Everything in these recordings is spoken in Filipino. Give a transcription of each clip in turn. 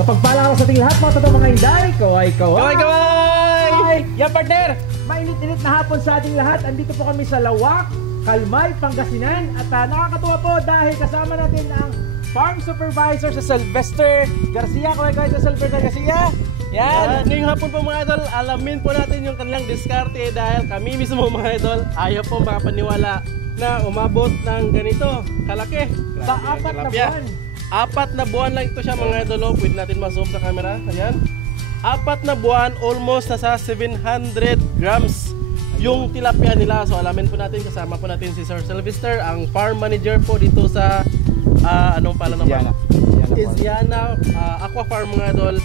Kapagpala ko sa ating lahat mga totoong mga Inday. Kaway! Yan partner! Mainit-init na hapon sa ating lahat. Andito po kami sa Lawak, Kalmay, Pangasinan. At nakakatuwa po dahil kasama natin ang Farm Supervisor sa Sylvester Garcia. Kaway sa Sylvester Garcia. Yan! Ngayong hapon po mga idol, alamin po natin yung kanilang diskarte dahil kami mismo mga idol, ayaw po makapaniwala na umabot ng ganito kalaki. Sa 4 na buwan. 4 na buwan lang ito siya mga idol. Pwede natin ma-zoom sa camera. Ayan. 4 na buwan, almost nasa 700 grams yung tilapia nila. So alamin po natin, kasama po natin si Sir Sylvester, ang farm manager po dito sa anong pala naman? Isiana Aqua Farm mga idol.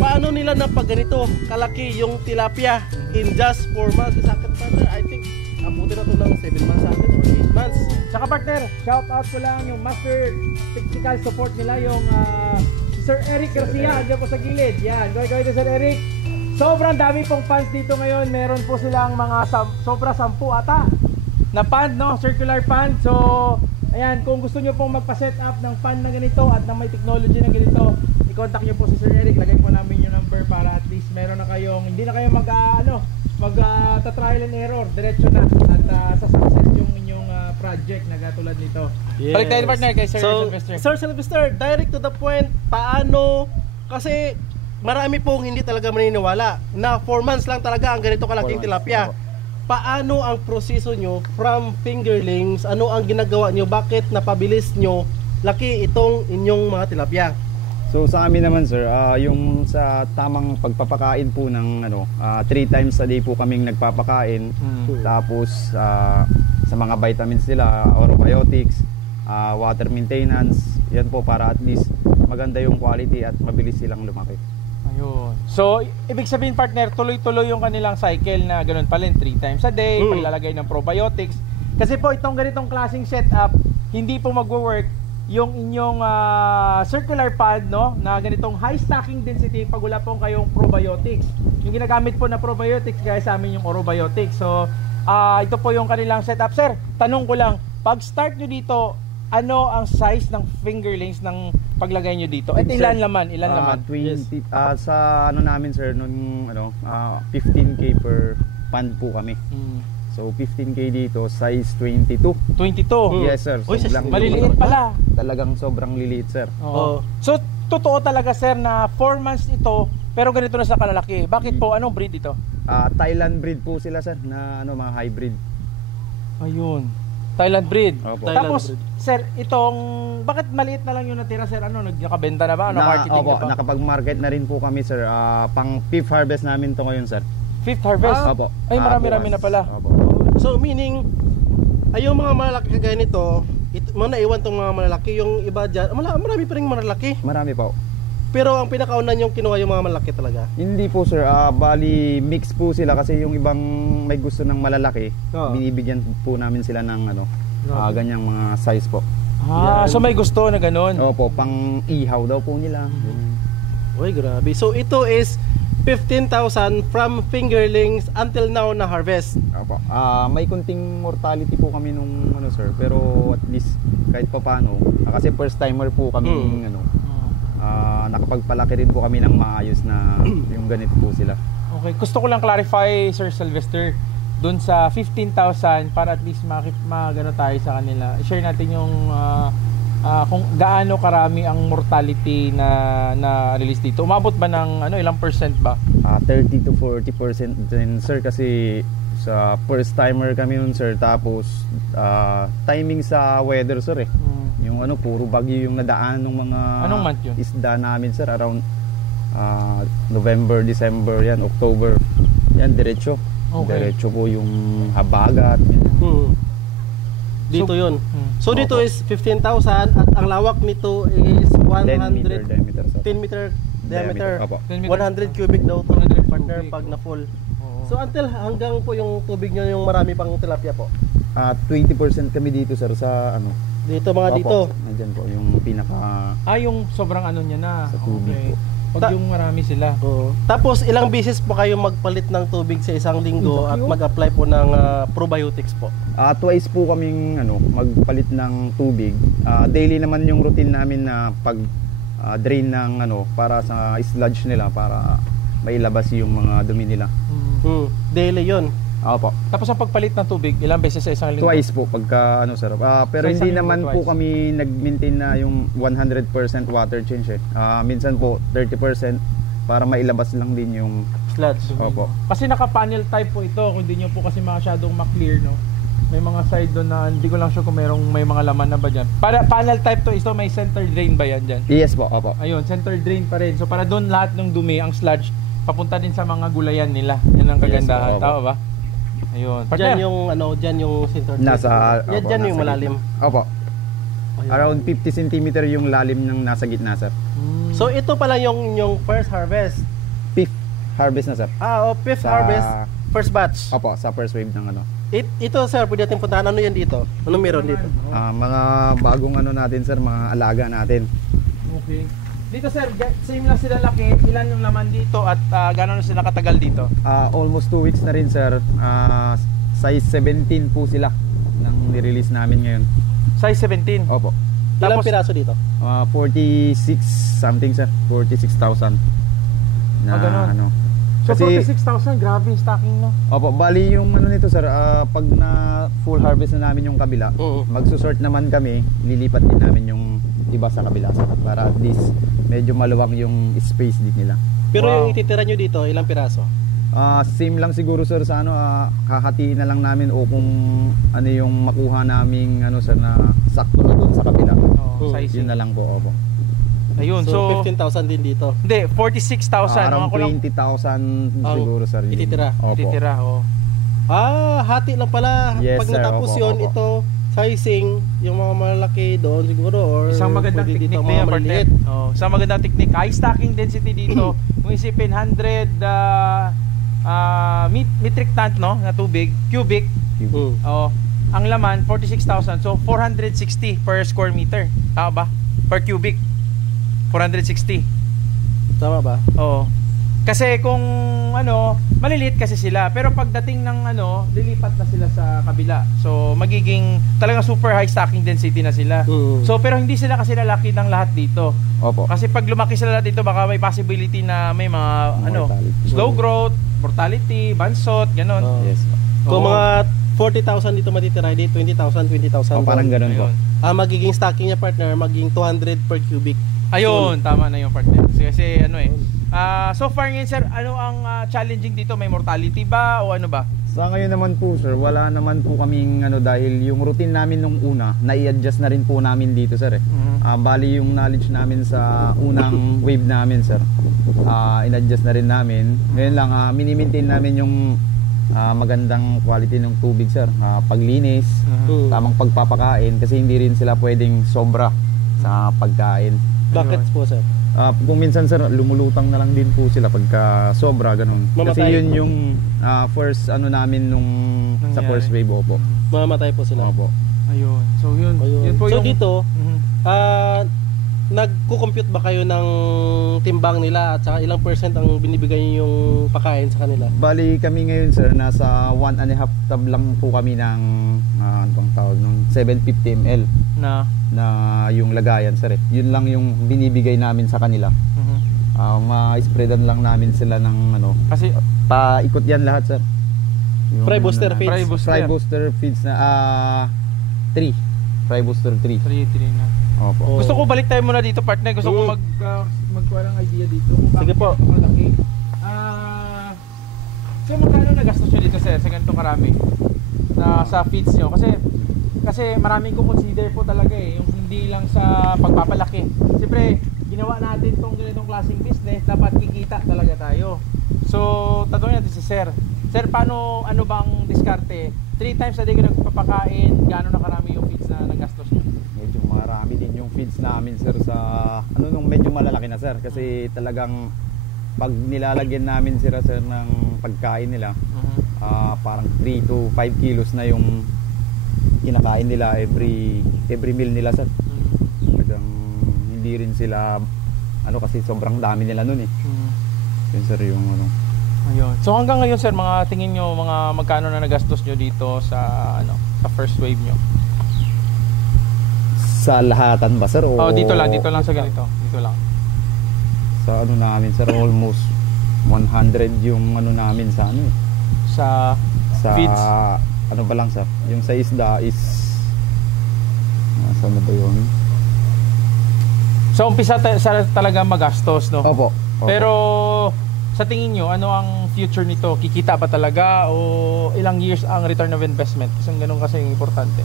Paano nila napagganito kalaki yung tilapia in just 4 months? Sakit partner, I think abutin na ito ng 7 months atin or 8 months. Saka partner, shout out ko lang yung master technical support nila, yung Sir Eric Garcia. Andiyan po sa gilid. Yan, gawin to Sir Eric. Sobrang dami pong fans dito ngayon. Meron po silang mga sobra 10 ata na pan, no? Circular pan. So ayan, kung gusto nyo pong magpa-set up ng pan na ganito at na may technology na ganito, i-contact nyo po si Sir Eric. Lagay po namin yung number para at least meron na kayong, hindi na kayo mag-trial and error. Diretso na at sa success yung inyong project na katulad nito. Yes. Balik tayo partner kay Sir Sylvester. Sir Sylvester, direct to the point, paano, kasi marami pong hindi talaga maniniwala na 4 months lang talaga ang ganito kalaking tilapia. Paano ang proseso nyo from fingerlings? Ano ang ginagawa nyo? Bakit napabilis nyo laki itong inyong mga tilapia? So sa amin naman sir, yung sa tamang pagpapakain po ng 3 times a day po kaming nagpapakain. Tapos sa mga vitamins nila, orobiotics, water maintenance, yan po para at least maganda yung quality at mabilis silang lumaki. Ayun. So, ibig sabihin partner, tuloy-tuloy yung kanilang cycle na ganun pa rin, 3 times a day, paglalagay ng probiotics. Kasi po itong ganitong klaseng setup, hindi po magwo-work yung inyong circular pad, no, na ganitong high stacking density pag wala pong kayong probiotics. Yung ginagamit po na probiotics, kaya sa amin yung orobiotics. So, ito po yung kanilang setup. Sir, tanong ko lang, pag start nyo dito, ano ang size ng fingerlings ng paglagay nyo dito? At ilan laman? 20 sa namin sir, nung 15k per pan po kami. So 15k dito, size 22. 22? Yes sir. Uy, maliliit pala. Talagang sobrang liliit sir. So totoo talaga sir na 4 months ito, pero ganito na sa kalalaki. Bakit po? Anong breed ito? Thailand breed po sila sir, na mga hybrid. Ayun, Thailand breed. Opo. Tapos sir, itong bakit maliit na lang yung natira sir? Nakabenta na ba? Marketing na ba? Nakapag-market na rin po kami sir. Pang 5th harvest namin to ngayon sir. 5th harvest? Opo. Ay, marami-rami na pala. Opo. So meaning, ay yung mga malalaki kagaya nito, mga naiwan tong mga malalaki, yung iba dyan, marami pa rin malalaki. Marami po. Pero ang pinakaunan yung kinuha yung mga malalaki talaga? Hindi po sir, bali mix po sila kasi yung ibang may gusto ng malalaki, binibigyan po namin sila ng ganyang mga size po. So may gusto na ganun? Opo, pang ihaw daw po nila. Uy, grabe. So ito is 15,000 from fingerlings until now na harvest. Opo. May kunting mortality po kami nung sir, pero at least kahit pa paano, kasi first timer po kami nakapagpalaki rin po kami ng maayos na yung ganito po sila. Okay, gusto ko lang clarify Sir Sylvester doon sa 15,000 para at least magano tayo sa kanila. I-share natin yung kung gaano karami ang mortality na release dito. Umabot ba ng ilang percent ba? 30 to 40% din sir, kasi sa first timer kami nun sir, tapos timing sa weather sir yung puro bagyo yung nadaan ng mga anong month yun? Isda namin sir, around November, December yan, October yan, diretso. Diretso po yung habagat. Dito yun. So dito is 15,000 at ang lawak nito is 10 meter diameter. 100 cubic daw to partner pag na full. So until hanggang po yung tubig nyo yung marami pang tilapia po? 20% kami dito sir sa dito mga dito. Nandiyan po yung pinaka yung sobrang niya na sa tubig po. Pag yung marami sila. Tapos ilang beses po kayo magpalit ng tubig sa isang linggo at mag-apply po ng probiotics po? Twice po kaming magpalit ng tubig. Daily naman yung routine namin na pag drain ng ano para sa sludge nila para mailabas yung mga dumi nila. Daily yun. Opo. Tapos ang pagpalit ng tubig, ilang beses sa isang linggo? Twice po pagka ano sir. Pero Sa isang hindi linggo, naman po twice. kami nag-maintain na yung 100% water change eh. Minsan po 30% para mailabas lang din yung Sludge. opo. Kasi naka-panel type po ito, kung hindi nyo po kasi masyadong ma-clear, no? May mga side doon na hindi ko lang sure kung may mga laman na ba dyan. Para panel type to, ito may center drain ba yan dyan? Yes po, opo. Ayun, center drain pa rin. So para doon lahat ng dumi, ang sludge, papunta din sa mga gulayan nila. Yan ang kagandahan, Yes, tama ba? Ayun. Diyan Partner, yung diyan yung center. Nasa Yan opo, diyan nasa yung malalim. gitna. Opo. Around 50 cm yung lalim ng nasa gitna sir. So ito pala yung first harvest. Fifth harvest na sir. Fifth Sa- harvest, first batch. Opo, sa first wave ng ano. Ito sir, pwede natin puntahan. Ano yan dito? Anong meron dito? Mga bagong ano natin sir, mga alaga natin. Okay. Dito sir, same lang sila laki. Ilan yung laman dito at gano'n sila katagal dito? Almost 2 weeks na rin sir. Size 17 po sila nang ni-release namin ngayon. Size 17. Opo. Ilang Tapos- piraso dito? 46 something sir. 46,000. Na ganun. ano. So Kasi 46,000, grabe yung stocking, no? opo, bali yung ano nito sir, pag na full harvest na namin yung kabila, Oo. magsusort naman kami, lilipat din namin yung iba sa kabila sir, para at least medyo maluwag yung space din nila. Pero Wow. yung ititira nyo dito, ilang piraso? Same lang siguro sir sa ano, hahatiin na lang namin o kung ano yung makuha naming ano sir na sakto na doon sa kabila. Oh, Hmm. sizing. Yun na lang po, opo. Ayun, So, so 15,000 din dito. hindi, 46,000. Around Mga kulang 20,000 Ang siguro sir. yun. ititira. Opo. titira, oh. Hati lang pala. Yes, Pag sir. natapos Opo, yun, opo. ito, sizing, yung mga malaki doon siguro, or Isang magandang pwede technique dito na mga yan, partner. maliliit. Oh, isang magandang technique. High stacking density dito. Kung isipin 100 metric ton, no, na tubig, cubic. Hmm. Oh, ang laman 46,000. So 460 per square meter. Tama ba? Per cubic. 460. Tama ba? Oo. Kasi kung ano, maliliit kasi sila. Pero pagdating ng ano, lilipat na sila sa kabila. So magiging talagang super high stacking density na sila. Hmm. So pero hindi sila kasi lalaki ng lahat dito. Opo. Kasi pag lumaki sila lahat dito, baka may possibility na may mga ano, Mortality. slow growth, mortality, bansot, ganon. Oh. Yes. Kung Oo. mga 40,000 dito matitira, di 20,000, 20,000. Parang doon. ganun po. Ayun. Magiging stacking niya partner, magiging 200 per cubic. Ayun, tama na yung partner. Kasi ano eh. So far ngayon sir, ano ang challenging dito? May mortality ba o ano ba? Sa ngayon naman po sir, wala naman po kaming ano dahil yung routine namin nung una, nai-adjust na rin po namin dito sir eh. Bali yung knowledge namin sa unang wave namin sir, in-adjust na rin namin. Ngayon lang, mini-maintain namin yung magandang quality ng tubig sir, paglinis, Hmm. tamang pagpapakain kasi hindi rin sila pwedeng sobra sa pagkain. Bakit po sir? Kung minsan sir, lumulutang na lang din po sila pagka sobra ganun. Kasi Mamatay. yun yung first ano namin nung sa Nangyari. first wave opo. Mamamatay po sila. Opo. Ayun. So yun. Ayun. Yun po So yung dito, Mhm. nagko-compute ba kayo ng timbang nila at saka ilang percent ang binibigay niyo yung pakain sa kanila? Bali kami ngayon sir, nasa 1.5 tab lang po kami ng ano bang tawag ng 750 ml na na yung lagayan sir eh. Yun lang yung binibigay namin sa kanila. mhm. Ma-spreadan lang namin sila ng ano, Kasi paikot yan lahat sir. Yung Fry booster ano na- feeds. Fry Fry booster feeds na 3. Fry booster 3. 3 na. Opo. Oh. Gusto ko balik tayo muna dito partner. Gusto ko magkuha ng idea dito. Kung Sige bakit po. ganito kalaki. So magkano nagastos nyo dito sir sa ganitong karami? Sa feeds nyo? Kasi maraming ko consider po talaga eh. Yung hindi lang sa pagpapalaki. Siyempre, ginawa natin tong ganitong klaseng business, dapat kikita talaga tayo. So, tatanungin natin si Sir. Sir, paano, ano bang diskarte? 3 times a day ko nagpapakain, gaano na karami yung feeds na nagastos nyo? Medyo marami din yung feeds namin sir sa ano nung medyo malalaki na sir kasi talagang pag nilalagyan namin sila sir ng pagkain nila parang 3 to 5 kilos na yung kinakain nila every meal nila sir. Talagang hindi rin sila ano kasi sobrang dami nila nun eh. Yun sir yung ano. Ayun. So hanggang ngayon sir, mga tingin nyo mga magkano na nagastos nyo dito sa ano sa first wave nyo? Sa lahatan ba, sir? O Oh, dito lang sa ganito. Dito lang. sa ano namin, sir, almost 100 yung ano namin sa ano, Sa sa feeds. ano ba lang, sir, yung sa isda is saan na ba yun? So umpisa talaga magastos, no? Opo. Pero sa tingin nyo, ano ang future nito? Kikita ba talaga o ilang years ang return of investment? Kasi ganun kasi yung importante.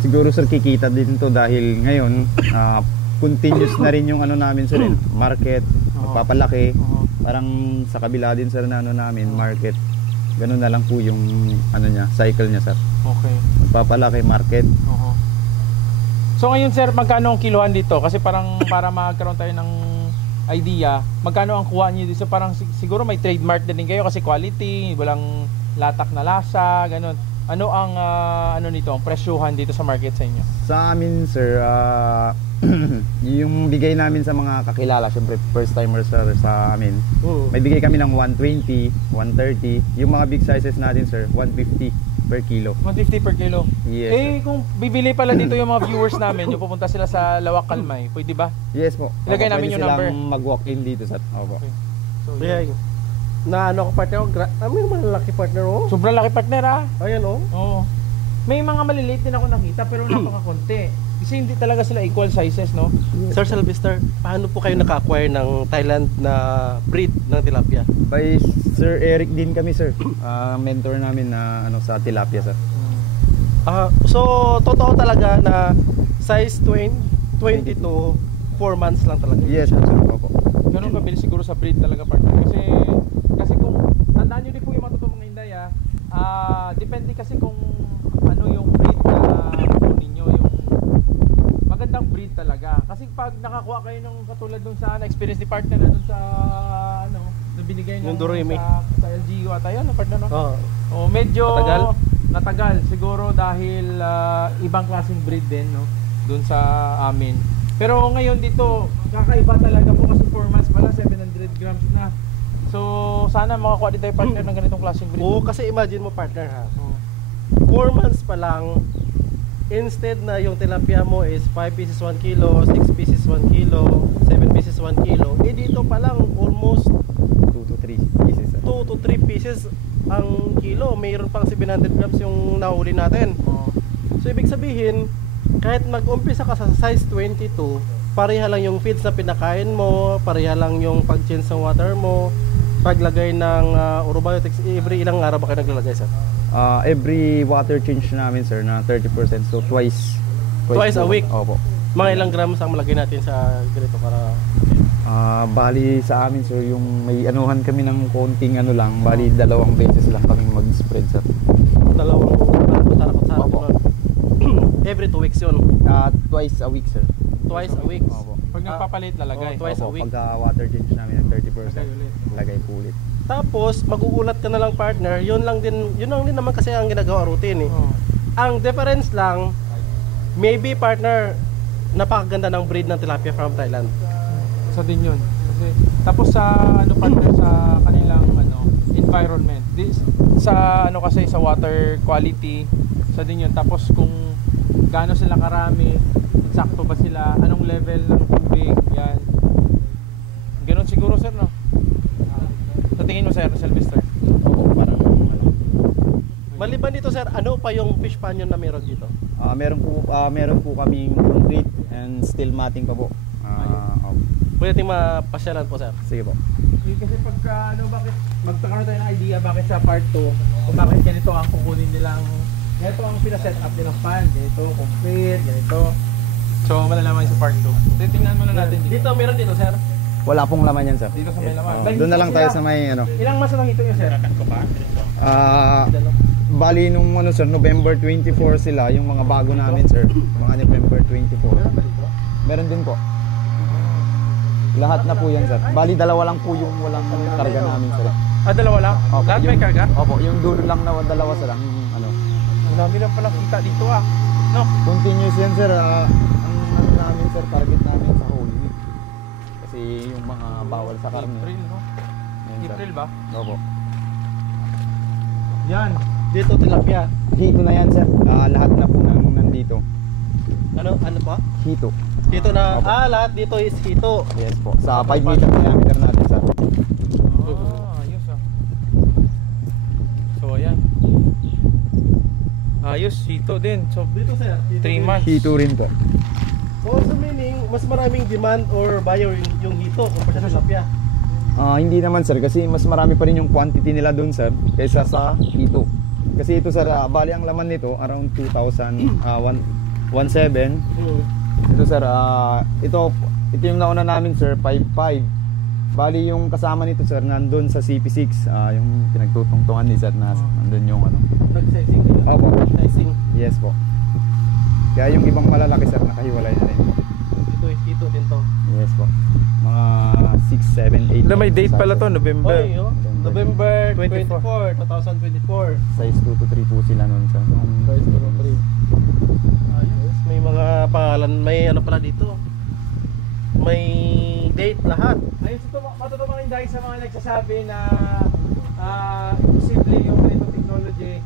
Siguro, sir, kikita din to dahil ngayon continuous na rin yung ano namin, sir, market, magpapalaki. Parang sa kabila din, sir, na ano namin, market. Ganun na lang po yung ano niya, cycle niya, sir. Okay. Magpapalaki, market. So ngayon, sir, magkano ang kiluhan dito? Kasi parang para magkaroon tayo ng idea, magkano ang kuha niyo dito? So parang siguro may trademark din kayo kasi quality, walang latak na lasa, ganun. Ano ang ano nito, ang presyuhan dito sa market sa inyo? Sa amin, sir, yung bigay namin sa mga kakilala, syempre first timer, sir, sa amin, may bigay kami ng 120, 130. Yung mga big sizes natin, sir, 150 per kilo. 150 per kilo. Yes, Eh kung bibili pala dito yung mga viewers namin, yung pupunta sila sa Lawak Kalmay, pwede ba? Yes po. Ilagay namin Pwede yung number. silang mag-walk-in dito, sir. Opo. Okay. So, Yeah. Na ano ko partner, may malaki partner oh. sobrang laki partner ah. Ayan oh. Oo. May mga maliliit din ako nakita pero napakakonti. Kasi hindi talaga sila equal sizes, no? Sir Sylvester, paano po kayo naka-acquire ng Thailand na breed ng tilapia? By Sir Eric din kami, sir. Mentor namin na ano sa tilapia, sir. So totoo talaga na size 22 4 months lang talaga. Yes, sir. Opo. Ganun kabilis siguro sa breed talaga partner. Kasi kung tandaan nyo din po yung matuto mga Inday depende kasi kung ano yung breed na kunin nyo, yung magandang breed talaga. Kasi pag nakakuha kayo ng katulad dun sa experience ni partner na dun sa ano, na binigay ng Doremi. sa LGU ata yun, partner, no? Oo. Medyo Natagal? siguro dahil ibang klaseng breed din, no? Dun sa amin. Pero ngayon dito, kakaiba talaga po kasi 4 months pala, 700 grams na. So, sana makakuha din tayo partner ng ganitong klaseng breed. Oo, kasi imagine mo partner ha. 4 months pa lang, instead na yung tilapia mo is 5 pieces 1 kilo, 6 pieces 1 kilo, 7 pieces 1 kilo, eh dito pa lang almost 2 to 3 pieces, sir. 2 to 3 pieces ang kilo. Mayroon pang 700 grams yung nahuli natin. So ibig sabihin, kahit mag-umpisa ka sa size 22, pareha lang yung feeds na pinakain mo, pareha lang yung pag-change ng water mo, paglagay ng orobiotics. Every ilang araw ba kayo naglalagay, sir? Every water change namin, sir, na 30%, so twice Twice a po. week? Opo. Mga ilang grams ang malagay natin sa ganito para... Bali sa amin, sir, yung may anuhan kami ng konting ano lang, bali 2 beses lang kami mag-spread, sir. Dalawang tarakot-tarakot Opo. nun. Every 2 weeks yun. Twice a week, sir. Twice a week. Opo. Pag nagpapalit lalagay. Twice a week. Pagka water change namin ng 30%, Lagay ulit. lagay po ulit. Tapos magugulat ka na lang partner, yun lang din naman kasi ang ginagawa routine eh. Ang difference lang, maybe partner, napakaganda ng breed ng tilapia from Thailand. Isa din yun. Kasi, tapos sa ano partner sa kanilang ano environment. Sa ano kasi sa water quality, isa din yun. Tapos kung gaano sila karami, eksakto ba sila, anong level ng tubig, yan. Ganon siguro sir, no? Sa tingin mo sir, Sylvester? Parang ano. Maliban dito sir, ano pa yung fish panyo na meron dito? Meron po kaming concrete and steel matting pa po. Pwede natin mapasyalan po sir. Sige po. Kasi pagka ano, bakit magkakaroon tayo ng idea bakit sa part 2 kung bakit ganito ang kukunin nilang, ganito ang pina-set up nilang pan, ganito, concrete, ganito. So malalaman sa part 2. Titingnan muna natin Dito meron dito sir. Wala pong laman yan, sir. Dito sa may laman. Doon na lang tayo sa may ano. Ilang mas nakita niyo sir? Bali nung ano, sir, November 24 sila, yung mga bago namin, sir. Mga November 24. Meron din po. Lahat na po yan, sir. Bali dalawa lang po yung walang karga namin, sir. Dalawa lang? Opo, Lahat may karga? Opo, yung dulo lang na dalawa, sir. Ang ano. Ang dami lang pala kita dito no? Continuous yan, sir. Ang ano namin, sir, target namin sa Holy Week. Kasi yung mga bawal sa karne. April, no? Yan, sir. April ba? Opo. Yan. Dito tilapia. Dito na yan, sir. Lahat na po nandito. Ano po? Hito. Dito na, Opo. lahat dito is hito. Yes po. Sa 5 meter diameter natin sir. Ayos ah. So ayan. Ayos, hito din. So Dito sir, 3 months. Hito rin po. So meaning, mas maraming demand or buyer yung hito kumpara sa tilapia. Hindi naman sir kasi mas marami pa rin yung quantity nila doon sir kaysa sa hito. Kasi ito sir, bali ang laman nito around 2,017. Ito sir, ito yung nauna namin sir, 5.5. Bali yung kasama nito sir, nandun sa CP6, yung pinagtutungtungan ni sir na nandun yung ano. Nag-sizing kayo? Opo. Sizing. Yes po. Kaya yung ibang malalaki sir, nakahiwalay na rin po. Ito is hito din to. Yes po. Mga 6, 7, 8. May date pala to, November. Oy, November 24, 2024. Size 2 to 3 po sila nun sir. Size 2 to 3. Ayos, may mga pangalan, may ano pala dito. May date lahat. Ayun, so matutumakin dahil sa mga nagsasabi na imposible yung ganitong technology.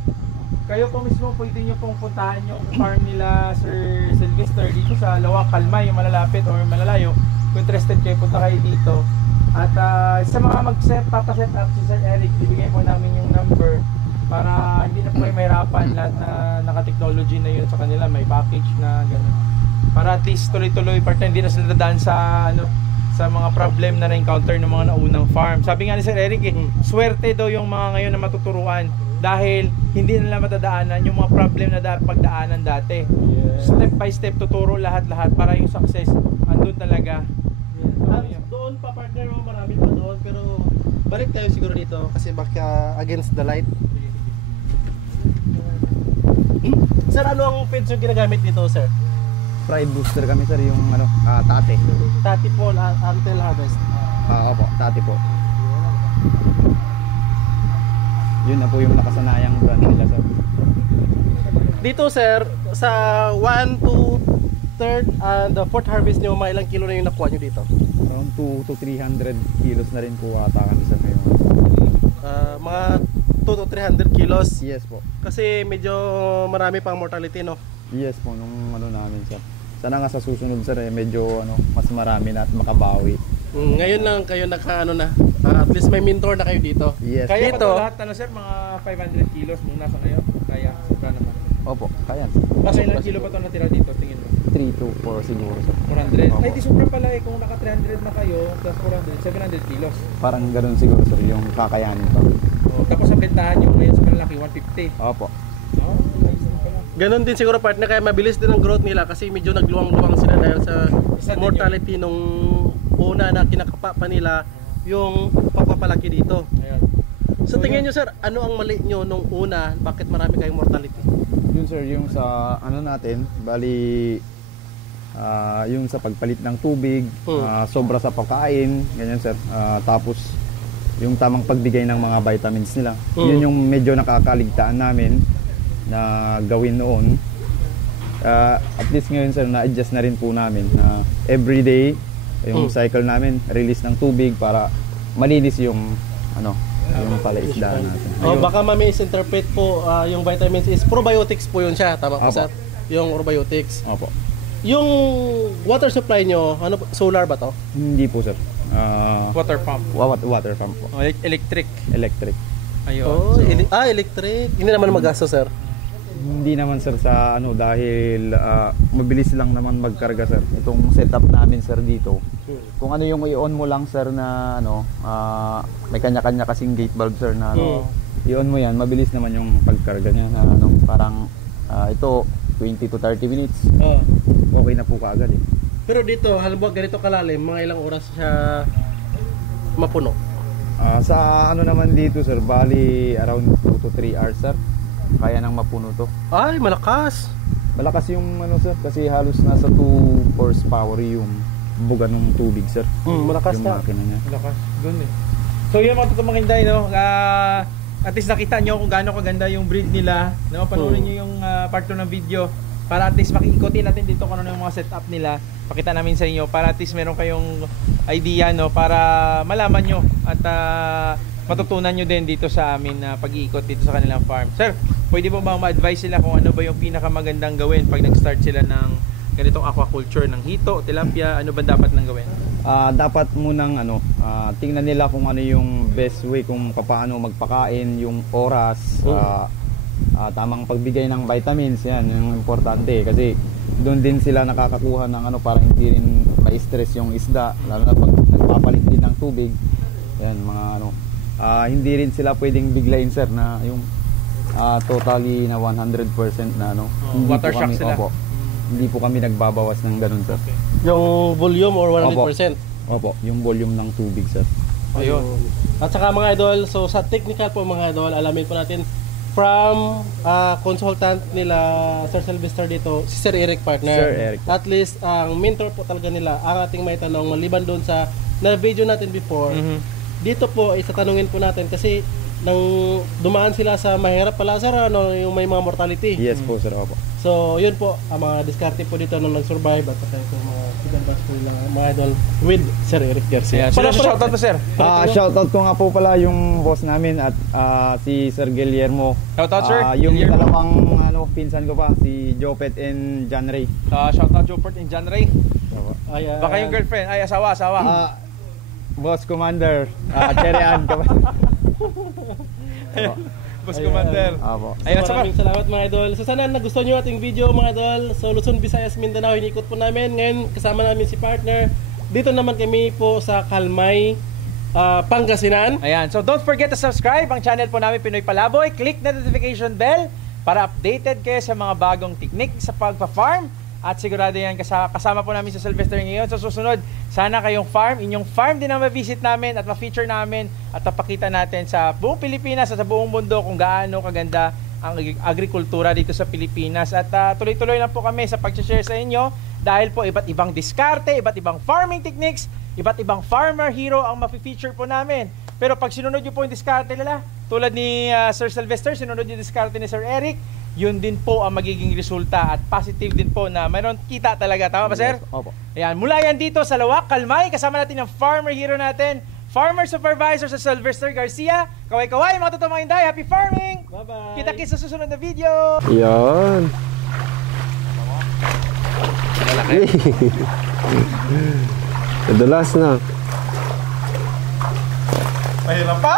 Kayo po mismo pwede nyo pong puntahan yung farm nila Sir Sylvester dito sa Lawak, Kalmay, yung malalapit or malalayo. Kung interested kayo, punta kayo dito. At sa mga papaset up si Sir Eric, bibigyan po namin yung number para hindi na po kayo mahirapan. Lahat na naka-technology na yun sa kanila, may package na gano'n. Para at least tuloy-tuloy, partner, hindi na sila dadaan sa sa mga problem na na-encounter ng mga naunang farm. Sabi nga ni Sir Eric, swerte daw yung mga ngayon na matuturuan dahil hindi nila matadaanan yung mga problem na pagdaanan dati. Step by step tuturo lahat-lahat para yung success andun talaga. Doon pa partner mo, marami pa doon, pero balik tayo siguro dito kasi baka against the light. Sir, ano ang feeds yung ginagamit dito, sir? Fried booster kami sir, yung ano, tate. Tati po until harvest. Opo, tate po. Yun na po yung nakasanayang brand nila sir. Dito sir, sa 1 to 3rd and the 4th harvest nyo, mga ilang kilo na yung nakuha nyo dito? Around 2 to 300 kilos na rin po ata kami sir ngayon. Mga 2 to 300 kilos. Yes po. Kasi medyo marami pang mortality, no? Yes po, nung ano namin sir. Sana nga sa susunod sir, medyo ano, mas marami na at makabawi. Ngayon lang kayo naka na. At least may mentor na kayo dito. Yes. Kaya Dito. pa lahat sir, mga 500 kilos muna sa ngayon. Kaya, sobra naman. Opo, kaya. Baka ilang kilo pa ito natira dito, tingin mo? 3 to 4 siguro sir. 400. Opo. Ay, di sobra pala eh. Kung naka 300 na kayo, plus 400, 700 kilos. Parang ganun siguro sir, yung kakayanin pa. Tapos ang bentahan nyo ngayon sa malalaki, 150. Opo. Nice na pala. Ganon din siguro partner, kaya mabilis din ang growth nila kasi medyo nagluwang-luwang sila dahil sa Isa din mortality nung una na kinakapa pa nila yung pagpapalaki dito. Ayan. So tingin nyo sir, ano ang mali nyo nung una, bakit marami kayong mortality? Yun sir, yung sa ano natin, bali yung sa pagpalit ng tubig, sobra sa pagkain, ganyan sir. Tapos yung tamang pagbigay ng mga vitamins nila. Yun yung medyo nakakaligtaan namin na gawin noon. At least ngayon sir, na-adjust na rin po namin na everyday yung cycle namin, release ng tubig para malinis yung ano, yung palaisdaan natin. Baka ma-misinterpret po yung vitamins is probiotics po yun siya, tama po Opo. sir? Yung probiotics. Opo. Yung water supply nyo, ano solar ba to? Hindi po sir. Water pump. Water pump po. Electric. Electric. Ayun. Electric. Hindi naman magasto sir. Hindi naman sir sa ano dahil mabilis lang naman magkarga sir. Itong setup namin sir dito. Kung ano yung i-on mo lang sir na ano, may kanya-kanya kasing gate bulb sir na ano, i-on mo yan, mabilis naman yung pagkarga niya na ano, parang ito 20 to 30 minutes. Okay na po kaagad eh. Pero dito, halimbawa ganito kalalim, mga ilang oras siya mapuno? Sa ano naman dito sir, bali around 2 to 3 hours sir. Kaya nang mapuno to. Ay, malakas. Malakas yung ano sir, kasi halos nasa 2 horsepower yung buga ng tubig sir. Malakas yung na. makina niya. Lakas. Doon eh. So yun mga totoong makinday, no? At least nakita nyo kung gaano kaganda yung breed nila. No? Panoorin nyo yung part 2 ng video para at least makiikutin natin dito kung ano yung mga setup nila. Pakita namin sa inyo para at least meron kayong idea, no? Para malaman nyo at matutunan nyo din dito sa amin na pag-iikot dito sa kanilang farm. Sir, pwede mo ba ma-advise sila kung ano ba yung pinakamagandang gawin pag nag-start sila ng ganitong aquaculture ng hito, tilapia, ano ba dapat nang gawin? Dapat munang tingnan nila kung ano yung best way kung paano magpakain, yung oras, tamang pagbigay ng vitamins, yan yung importante kasi doon din sila nakakakuha ng parang hindi rin ma-stress yung isda, lalo na pag nagpapalit din ng tubig. Yan mga hindi rin sila pwedeng biglayin sir na yung totally na 100% na water shock sila. Hindi po kami nagbabawas ng ganun sir. Okay. Yung volume or 100%? Opo, yung volume ng tubig sir. Ayun. At saka mga idol, so sa technical po mga idol, alamin po natin from consultant nila Sir Sylvester dito, si Sir Eric partner. Sir Eric. At least ang mentor po talaga nila, ang ating may tanong maliban doon sa na video natin before. Dito po isatanungin po natin kasi nang dumaan sila sa mahirap pala sir, yung may mga mortality. Yes po sir, opo. So yun po ang mga diskarte po dito nung nag-survive at saka yung mga pinabas po nila mga idol with Sir Eric Garcia. Sino shoutout mo sir? Shoutout ko nga po pala yung boss namin at si Sir Guillermo. Shoutout sir. Yung Guillermo. dalawang pinsan ko pa, si Jopet and John Ray. Shoutout Jopert and John Ray. Ayan. Baka yung girlfriend, asawa. Boss Commander, Cherry Ann ka ba? Boss Commander. Apo. Ayun, Maraming salamat mga idol. So sana nagustuhan nyo ating video mga idol. So Luzon, Visayas, Mindanao, inikot po namin. Ngayon kasama namin si partner. Dito naman kami po sa Kalmay, Pangasinan. Ayan, so don't forget to subscribe ang channel po namin Pinoy Palaboy. Click na notification bell para updated kayo sa mga bagong technique sa pagpa-farm. At sigurado yan kasama po namin sa Sylvester ngayon. So susunod, sana kayong inyong farm din ang ma-visit namin at ma-feature namin at mapakita natin sa buong Pilipinas at sa buong mundo kung gaano kaganda ang agrikultura dito sa Pilipinas. At tuloy-tuloy lang po kami sa pag-share sa inyo dahil po iba't ibang diskarte, iba't ibang farming techniques, iba't ibang farmer hero ang ma-feature po namin. Pero pag sinunod nyo po yung diskarte nila, tulad ni Sir Sylvester, sinunod yung diskarte ni Sir Eric, yun din po ang magiging resulta at positive din po na mayroon kita talaga. Tama ba sir? Opo. Ayan, mula yan dito sa Lawak, Kalmay, kasama natin ang farmer hero natin, farmer supervisor sa Sylvester Garcia. Kaway-kaway mga totoong mga Inday, happy farming! Bye-bye! Kita-kits sa susunod na video! Yan. Nadulas na. Mahirap pa!